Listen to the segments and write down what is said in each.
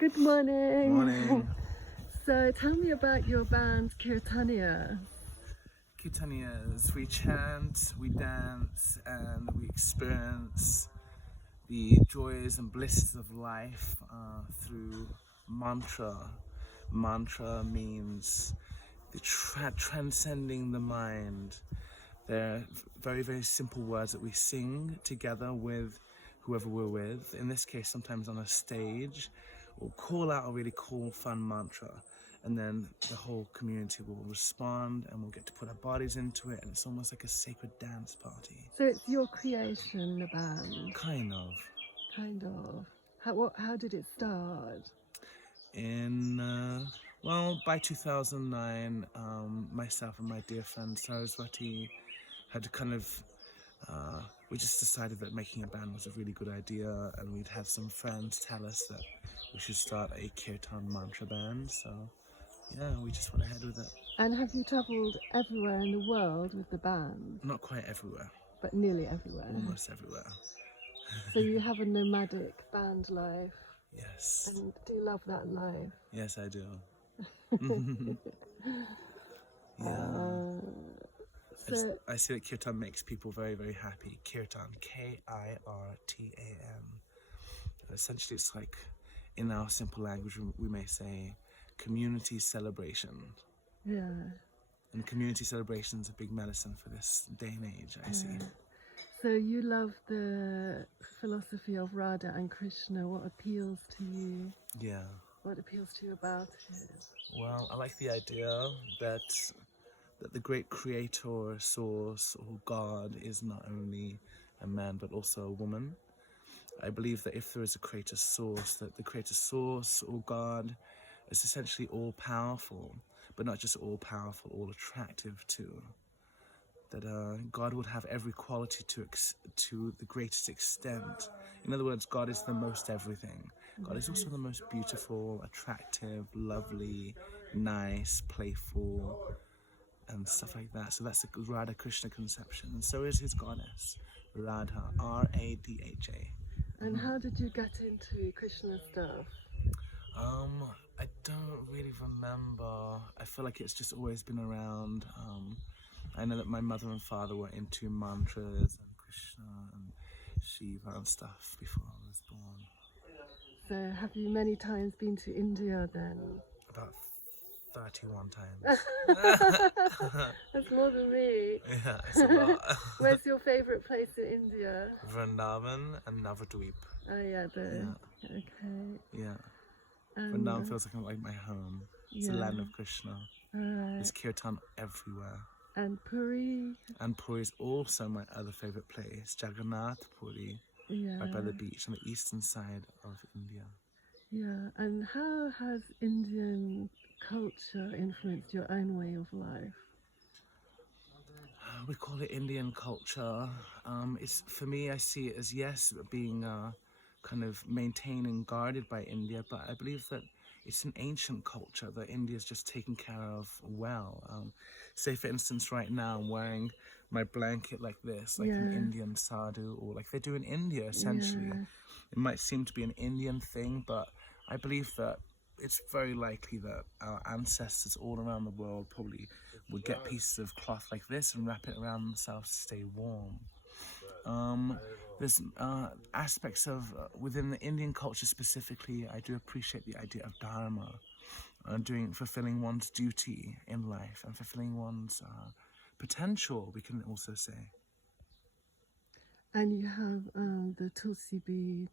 Good morning. Morning. So tell me about your band Kirtaniyas. Kirtaniyas, we chant, we dance, and we experience the joys and blisses of life through mantra. Mantra means the transcending the mind. They're very, very simple words that we sing together with whoever we're with. In this case, sometimes on a stage, we'll call out a really cool, fun mantra, and then the whole community will respond, and we'll get to put our bodies into it, and it's almost like a sacred dance party. So it's your creation, the band? Kind of. Kind of. How did it start? By 2009, myself and my dear friend Saraswati had we just decided that making a band was a really good idea, and we'd had some friends tell us that we should start a kirtan mantra band, so yeah, we just went ahead with it. And have you travelled everywhere in the world with the band? Not quite everywhere. But nearly everywhere? Almost everywhere. So you have a nomadic band life? Yes. And do you love that life? Yes, I do. So I see that kirtan makes people very, very happy. Kirtan, Kirtan. Essentially, it's like, in our simple language, we may say community celebration. yeah. And community celebration is a big medicine for this day and age, I see. So you love the philosophy of Radha and Krishna. What appeals to you? Yeah. What appeals to you about it? Well, I like the idea that the great creator, source, or God is not only a man but also a woman. I believe that if there is a creator source, that the creator source or God is essentially all powerful, but not just all powerful, all attractive too. That God would have every quality to the greatest extent. In other words, God is the most everything. God is also the most beautiful, attractive, lovely, nice, playful, and stuff like that. So that's the Radha Krishna conception, and so is his goddess, Radha, Radha. And how did you get into Krishna stuff? I don't really remember. I feel like it's just always been around. I know that my mother and father were into mantras and Krishna and Shiva and stuff before I was born. So have you many times been to India then? About 31 times. That's more than me. Yeah, it's a lot. Where's your favourite place in India? Vrindavan and Navadvip. Oh yeah, Yeah. Okay. Yeah. And, Vrindavan feels like my home. It's the land of Krishna. Right. There's kirtan everywhere. And Puri? And Puri is also my other favourite place, Jagannath Puri, right by the beach on the eastern side of India. Yeah, and how has Indian culture influenced your own way of life? We call it Indian culture. It's, for me, I see it as, yes, being kind of maintained and guarded by India, but I believe that it's an ancient culture that India's just taken care of well. Say, for instance, right now I'm wearing my blanket like this, like an Indian sadhu, or like they do in India, essentially. Yeah. It might seem to be an Indian thing, but I believe that it's very likely that our ancestors all around the world probably would get pieces of cloth like this and wrap it around themselves to stay warm. There's aspects of, within the Indian culture specifically, I do appreciate the idea of dharma, fulfilling one's duty in life and fulfilling one's potential, we can also say. And you have the Tulsi beads.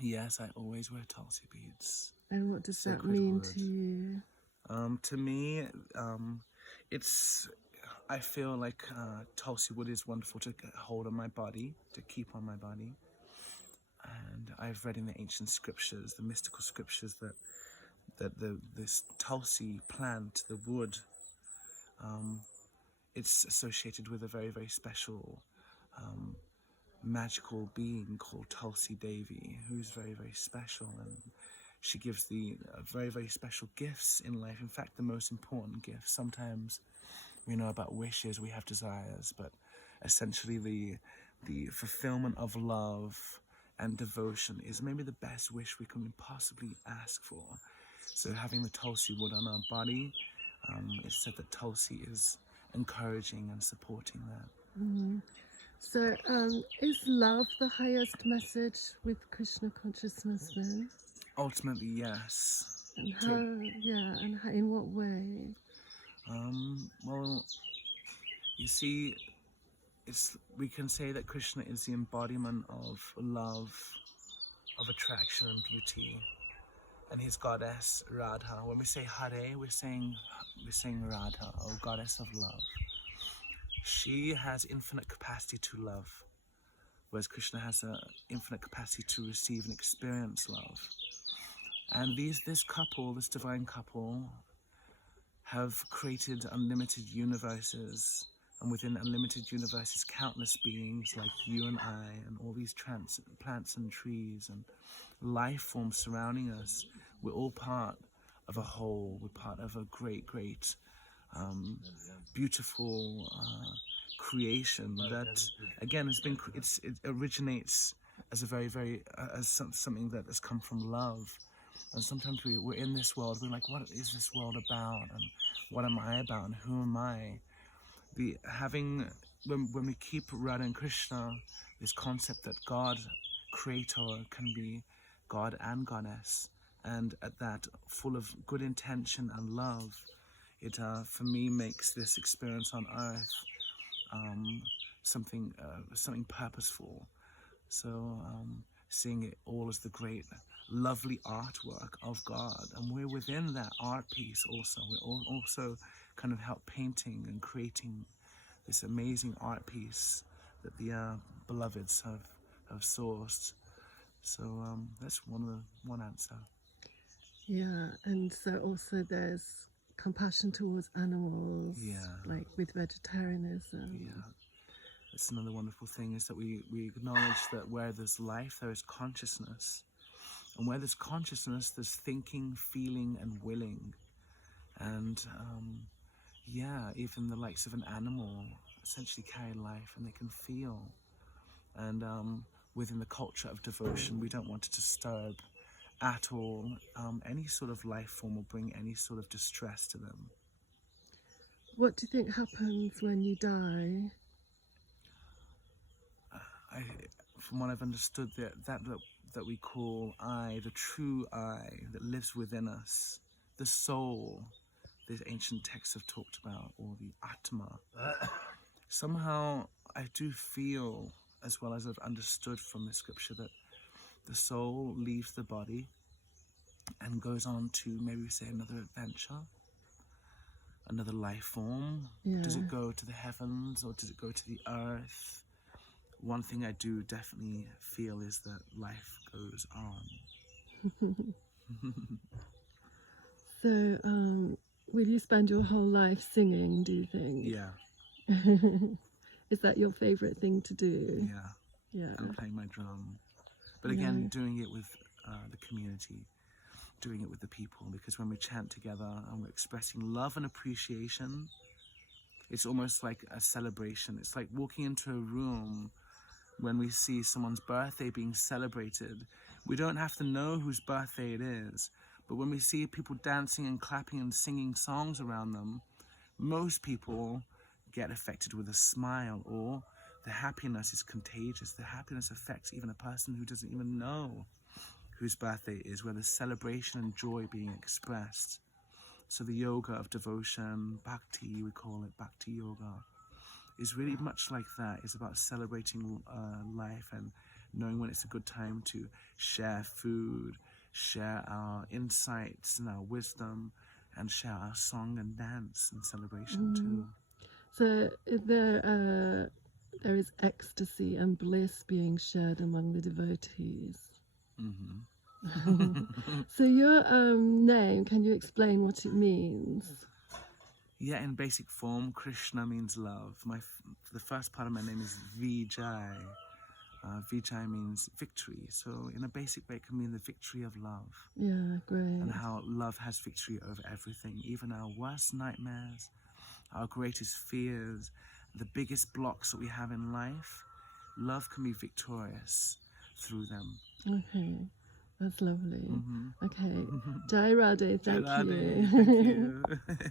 Yes, I always wear Tulsi beads. And what does that Sacred mean wood. to you? To me, I feel like Tulsi wood is wonderful to hold on my body, to keep on my body. And I've read in the ancient scriptures, the mystical scriptures, that this Tulsi plant, the wood, it's associated with a very, very special magical being called Tulsi Devi, who's very, very special, and she gives the very, very special gifts in life. In fact, the most important gift. Sometimes we know about wishes, we have desires, but essentially the fulfillment of love and devotion is maybe the best wish we can possibly ask for. So having the Tulsi wood on our body, it's said that Tulsi is encouraging and supporting that. Mm. So, is love the highest message with Krishna consciousness then? Ultimately, yes. And how, and how, in what way? Well, you see, we can say that Krishna is the embodiment of love, of attraction and beauty, and his goddess Radha. When we say Hare, we're saying Radha, or goddess of love. She has infinite capacity to love, whereas Krishna has an infinite capacity to receive and experience love. And this divine couple, have created unlimited universes, and within unlimited universes, countless beings like you and I, and all these plants and trees and life forms surrounding us. We're all part of a whole. We're part of a great, beautiful creation that, again, it originates as a very something that has come from love. And sometimes we're in this world, we're like, what is this world about? And what am I about? And who am I? When we keep Radha and Krishna, this concept that God, creator, can be God and goddess, and at that, full of good intention and love, it, for me, makes this experience on earth something purposeful. So seeing it all as the great, lovely artwork of God, and we're within that art piece also. We're also kind of help painting and creating this amazing art piece that the beloveds have sourced. So that's one answer. Yeah, and so also there's compassion towards animals, like with vegetarianism. Yeah. That's another wonderful thing, is that we acknowledge that where there's life, there is consciousness. And where there's consciousness, there's thinking, feeling, and willing. And even the likes of an animal essentially carry life, and they can feel. And within the culture of devotion, we don't want to disturb at all any sort of life form or bring any sort of distress to them. What do you think happens when you die? From what I've understood, that we call I, the true I that lives within us, the soul, these ancient texts have talked about, or the Atma. Somehow I do feel, as well as I've understood from the scripture, that the soul leaves the body and goes on to, maybe we say, another adventure, another life form. Yeah. Does it go to the heavens, or does it go to the earth? One thing I do definitely feel is that life goes on. So, will you spend your whole life singing, do you think? Yeah. Is that your favourite thing to do? Yeah. Yeah. And playing my drum. But again, doing it with the community, doing it with the people, because when we chant together and we're expressing love and appreciation, it's almost like a celebration. It's like walking into a room when we see someone's birthday being celebrated. We don't have to know whose birthday it is, but when we see people dancing and clapping and singing songs around them, most people get affected with a smile, or the happiness is contagious. The happiness affects even a person who doesn't even know whose birthday it is, where there's celebration and joy being expressed. So the yoga of devotion, bhakti, we call it bhakti yoga, is really much like that. It's about celebrating life and knowing when it's a good time to share food, share our insights and our wisdom, and share our song and dance and celebration too. So there is ecstasy and bliss being shared among the devotees. Mm-hmm. So your name, can you explain what it means? Yeah, in basic form, Krishna means love. The first part of my name is Vijay. Vijay means victory. So in a basic way, it can mean the victory of love. Yeah, great. And how love has victory over everything, even our worst nightmares, our greatest fears, the biggest blocks that we have in life. Love can be victorious. through them. Okay, that's lovely. Mhm. Okay, Jai Radhe, thank Radhe, you. thank you.